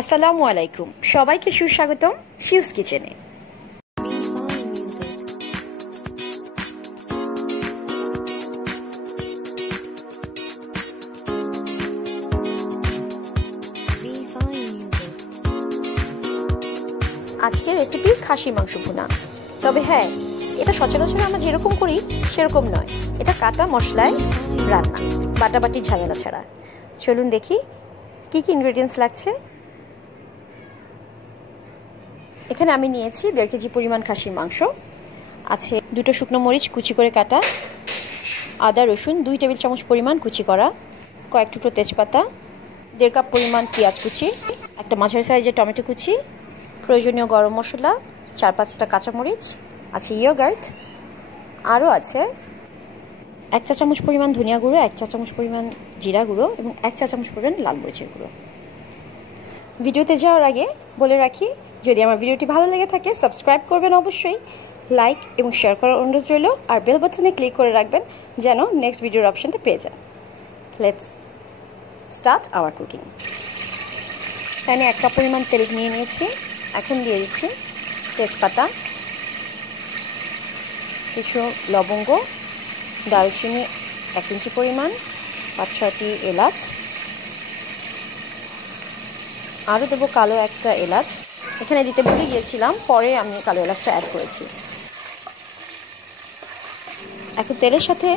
আসসালামু আলাইকুম, সবাইকে সুস্বাগতম শিউস কিচেনে। আজকের রেসিপি খাসি মাংস ভুনা। তবে হ্যাঁ, এটা সচরাচর আমরা যেরকম করি সেরকম নয়, এটা কাটা মশলায় রান্না, বাটাবাটি ঝামেলা ছাড়া। চলুন দেখি কি কি ইনগ্রেডিয়েন্টস লাগছে। এখানে আমি নিয়েছি 1.5 কেজি পরিমাণ খাসির মাংস, আছে 2টো শুকনো মরিচ কুচি করে কাটা, আদা রসুন 2 টেবিল চামচ পরিমাণ কুচি করা, কয়েক টুকরো তেজপাতা, 1.5 কাপ পরিমাণ পেঁয়াজ কুচি, একটা মাঝারি সাইজের টমেটো কুচি, প্রয়োজনীয় গরম মশলা, 4-5টা কাঁচামরিচ, আছে ইয়োগার্ট, আরও আছে 1 চা চামচ পরিমাণ ধনিয়া গুঁড়ো, 1 চা চামচ পরিমাণ জিরা গুঁড়ো এবং 1 চা চামচ পরিমাণ লাল মরিচের গুঁড়ো। ভিডিওতে যাওয়ার আগে বলে রাখি, যদি আমার ভিডিওটি ভালো লেগে থাকে সাবস্ক্রাইব করবেন অবশ্যই, লাইক এবং শেয়ার করার অনুরোধ রইল, আর বেল বাটনে ক্লিক করে রাখবেন যেন নেক্সট ভিডিওর অপশনটা পেয়ে যান। Let's start our cooking. এখানে 1 কাপ পরিমাণ তেল নিয়ে নিয়েছি। এখন দিয়ে দিচ্ছি তেজপাতা, কিছু লবঙ্গ, দারুচিনি 1 ইঞ্চি পরিমাণ, 5-6টি এলাচ, আরও দেবো কালো একটা এলাচ। এখানে দিতে ভুলে গিয়েছিলাম, পরে আমি কালো এলাচটা অ্যাড করেছি। এখন তেলের সাথে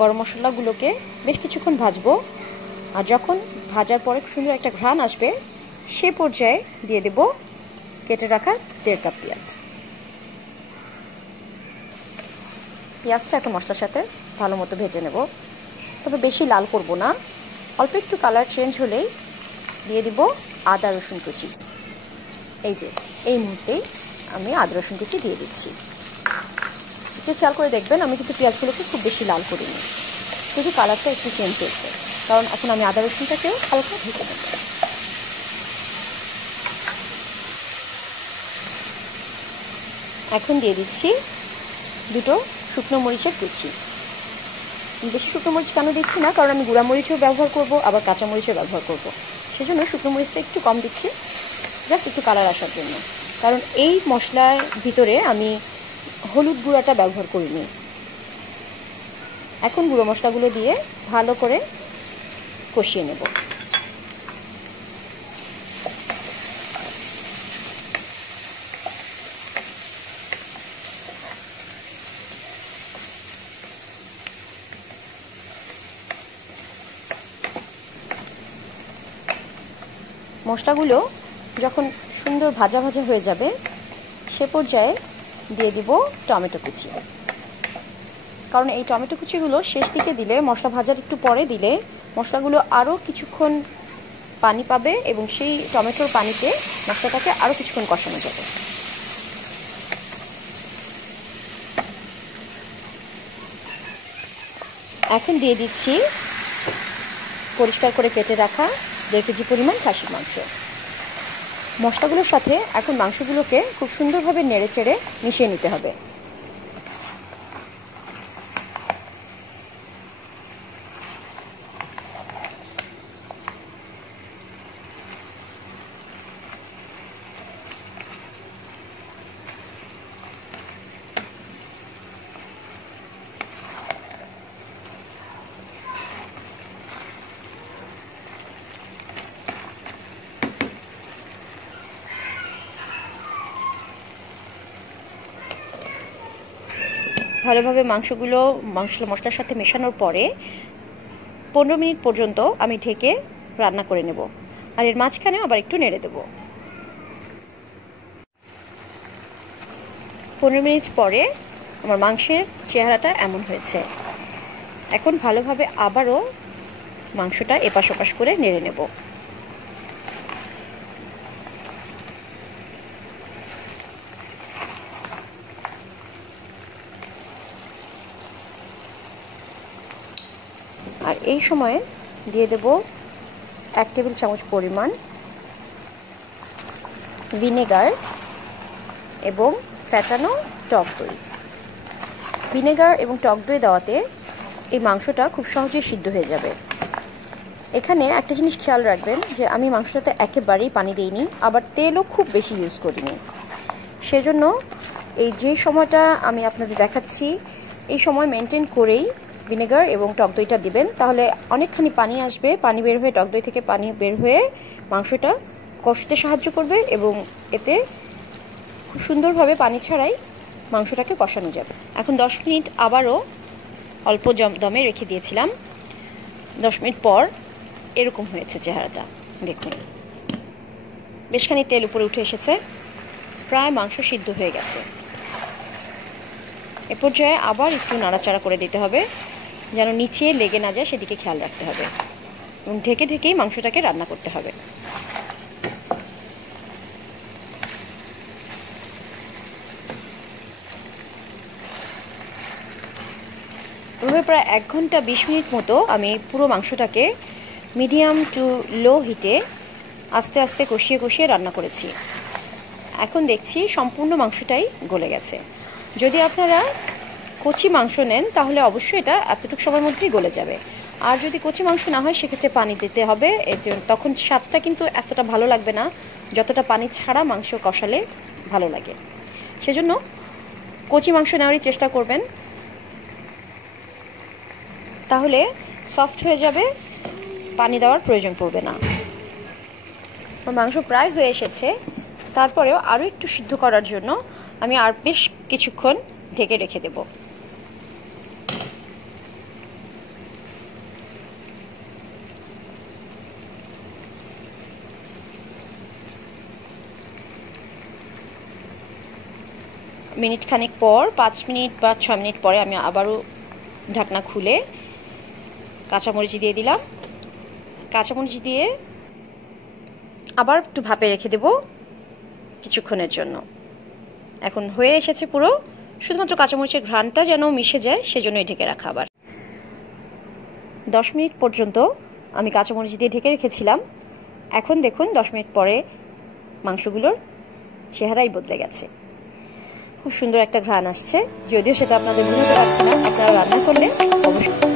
গরম মশলাগুলোকে বেশ কিছুক্ষণ ভাজবো, আর যখন ভাজার পরে সুন্দর একটা ঘ্রাণ আসবে সে পর্যায়ে দিয়ে দেব কেটে রাখা 1.5 কাপ পেঁয়াজ। পেঁয়াজটা এখন মশলার সাথে ভালো মতো ভেজে নেব, তবে বেশি লাল করব না, অল্প একটু কালার চেঞ্জ হলেই দিয়ে দিব আদা রসুন কুচি। এই মুহূর্তেই আমি আদা রসুন কুচি দিয়ে দিচ্ছি। একটু খেয়াল করে দেখবেন, আমি কিন্তু পেঁয়াজগুলোকে খুব বেশি লাল করিনি, শুধু কালারটা একটু চেঞ্জ হয়েছে, কারণ এখন আমি আদা রসুনটাকেও হালকা ভেজে নেব। এখন দিয়ে দিচ্ছি 2টো শুকনো মরিচের কুচি। বেশি শুকনো মরিচ কেন দিচ্ছি না, কারণ আমি গুঁড়া মরিচও ব্যবহার করব, আবার কাঁচা মরিচও ব্যবহার করব, সেজন্য শুকনো মরিচটা একটু কম দিচ্ছি, জাস্ট একটু কালার আসার জন্য। কারণ এই মশলার ভিতরে আমি হলুদ গুঁড়াটা ব্যবহার করিনি। এখন গুঁড়ো মশলাগুলো দিয়ে ভালো করে কষিয়ে নেব। মশলাগুলো যখন সুন্দর ভাজা ভাজা হয়ে যাবে সে পর্যায়ে দিয়ে দিব টমেটো কুচি, কারণ এই টমেটো কুচিগুলো শেষ দিকে দিলে, মশলা ভাজার একটু পরে দিলে মশলাগুলো আরও কিছুক্ষণ পানি পাবে এবং সেই টমেটোর পানিতে মশলাটাকে আরও কিছুক্ষণ কষানো যাবে। এখন দিয়ে দিচ্ছি পরিষ্কার করে কেটে রাখা 1.5 কেজি পরিমাণ খাসির মাংস। মশলাগুলোর সাথে এখন মাংসগুলোকে খুব সুন্দরভাবে নেড়ে চেড়ে মিশিয়ে নিতে হবে। ভালোভাবে মাংসগুলো মশলার সাথে মেশানোর পরে 15 মিনিট পর্যন্ত আমি ঢেকে রান্না করে নেব, আর এর মাঝখানে আবার একটু নেড়ে দেব। 15 মিনিট পরে আমার মাংসের চেহারাটা এমন হয়েছে। এখন ভালোভাবে আবারও মাংসটা এপাশ ওপাশ করে নেড়ে নেব। আর এই সময়ে দিয়ে দেব 1 টেবিল চামচ পরিমাণ ভিনেগার এবং ফ্যাটানো টক দই। ভিনেগার এবং টক দই দেওয়াতে এই মাংসটা খুব সহজে সিদ্ধ হয়ে যাবে। এখানে একটা জিনিস খেয়াল রাখবেন যে আমি মাংসটাতে একেবারেই পানি দিইনি, আবার তেলও খুব বেশি ইউজ করিনি। সেজন্য এই যে সময়টা আমি আপনাদের দেখাচ্ছি এই সময় মেনটেন করেই ভিনেগার এবং টক দইটা দিবেন, তাহলে অনেকখানি পানি আসবে, পানি বের হয়ে টক দই থেকে পানি বের হয়ে মাংসটা কষতে সাহায্য করবে এবং এতে খুব সুন্দরভাবে পানি ছাড়াই মাংসটাকে কষানো যাবে। এখন 10 মিনিট আবারও অল্প দমে রেখে দিয়েছিলাম। 10 মিনিট পর এরকম হয়েছে চেহারাটা, দেখুন বেশখানি তেল উপরে উঠে এসেছে, প্রায় মাংস সিদ্ধ হয়ে গেছে। এ পর্যায়ে আবার একটু নাড়াচাড়া করে দিতে হবে যেন নিচে লেগে না যায়, সেদিকে খেয়াল রাখতে হবে এবং ঢেকে ঢেকেই মাংসটাকে রান্না করতে হবে। এভাবে প্রায় 1 ঘন্টা 20 মিনিট মতো আমি পুরো মাংসটাকে মিডিয়াম টু লো হিটে আস্তে আস্তে কষিয়ে কষিয়ে রান্না করেছি। এখন দেখছি সম্পূর্ণ মাংসটাই গলে গেছে। যদি আপনারা কচি মাংস নেন তাহলে অবশ্যই এটা এতটুকু সময়ের মধ্যেই গলে যাবে, আর যদি কচি মাংস না হয় সেক্ষেত্রে পানি দিতে হবে, তখন স্বাদটা কিন্তু এতটা ভালো লাগবে না যতটা পানি ছাড়া মাংস কষালে ভালো লাগে। সেজন্য কচি মাংস নেওয়ারই চেষ্টা করবেন, তাহলে সফট হয়ে যাবে, পানি দেওয়ার প্রয়োজন পড়বে না। মাংস প্রায় হয়ে এসেছে, তারপরেও আরও একটু সিদ্ধ করার জন্য আমি আর বেশ কিছুক্ষণ ঢেকে রেখে দেব। মিনিট খানেক পর 5 মিনিট বা 6 মিনিট পরে আমি আবারও ঢাকনা খুলে কাঁচামরিচ দিয়ে দিলাম। কাঁচামরিচ দিয়ে আবার একটু ভাপে রেখে দেব কিছুক্ষণের জন্য। এখন হয়ে এসেছে পুরো, শুধুমাত্র কাঁচামরিচের ঘ্রাণটা যেন মিশে যায় সেজন্যই ঢেকে রাখা। আবার 10 মিনিট পর্যন্ত আমি কাঁচামরিচ দিয়ে ঢেকে রেখেছিলাম। এখন দেখুন 10 মিনিট পরে মাংসগুলোর চেহারাই বদলে গেছে, খুব সুন্দর একটা ঘ্রাণ আসছে, যদিও সেটা আপনাদের বুঝতে পারছি না। আপনারা রান্না করলে অবশ্যই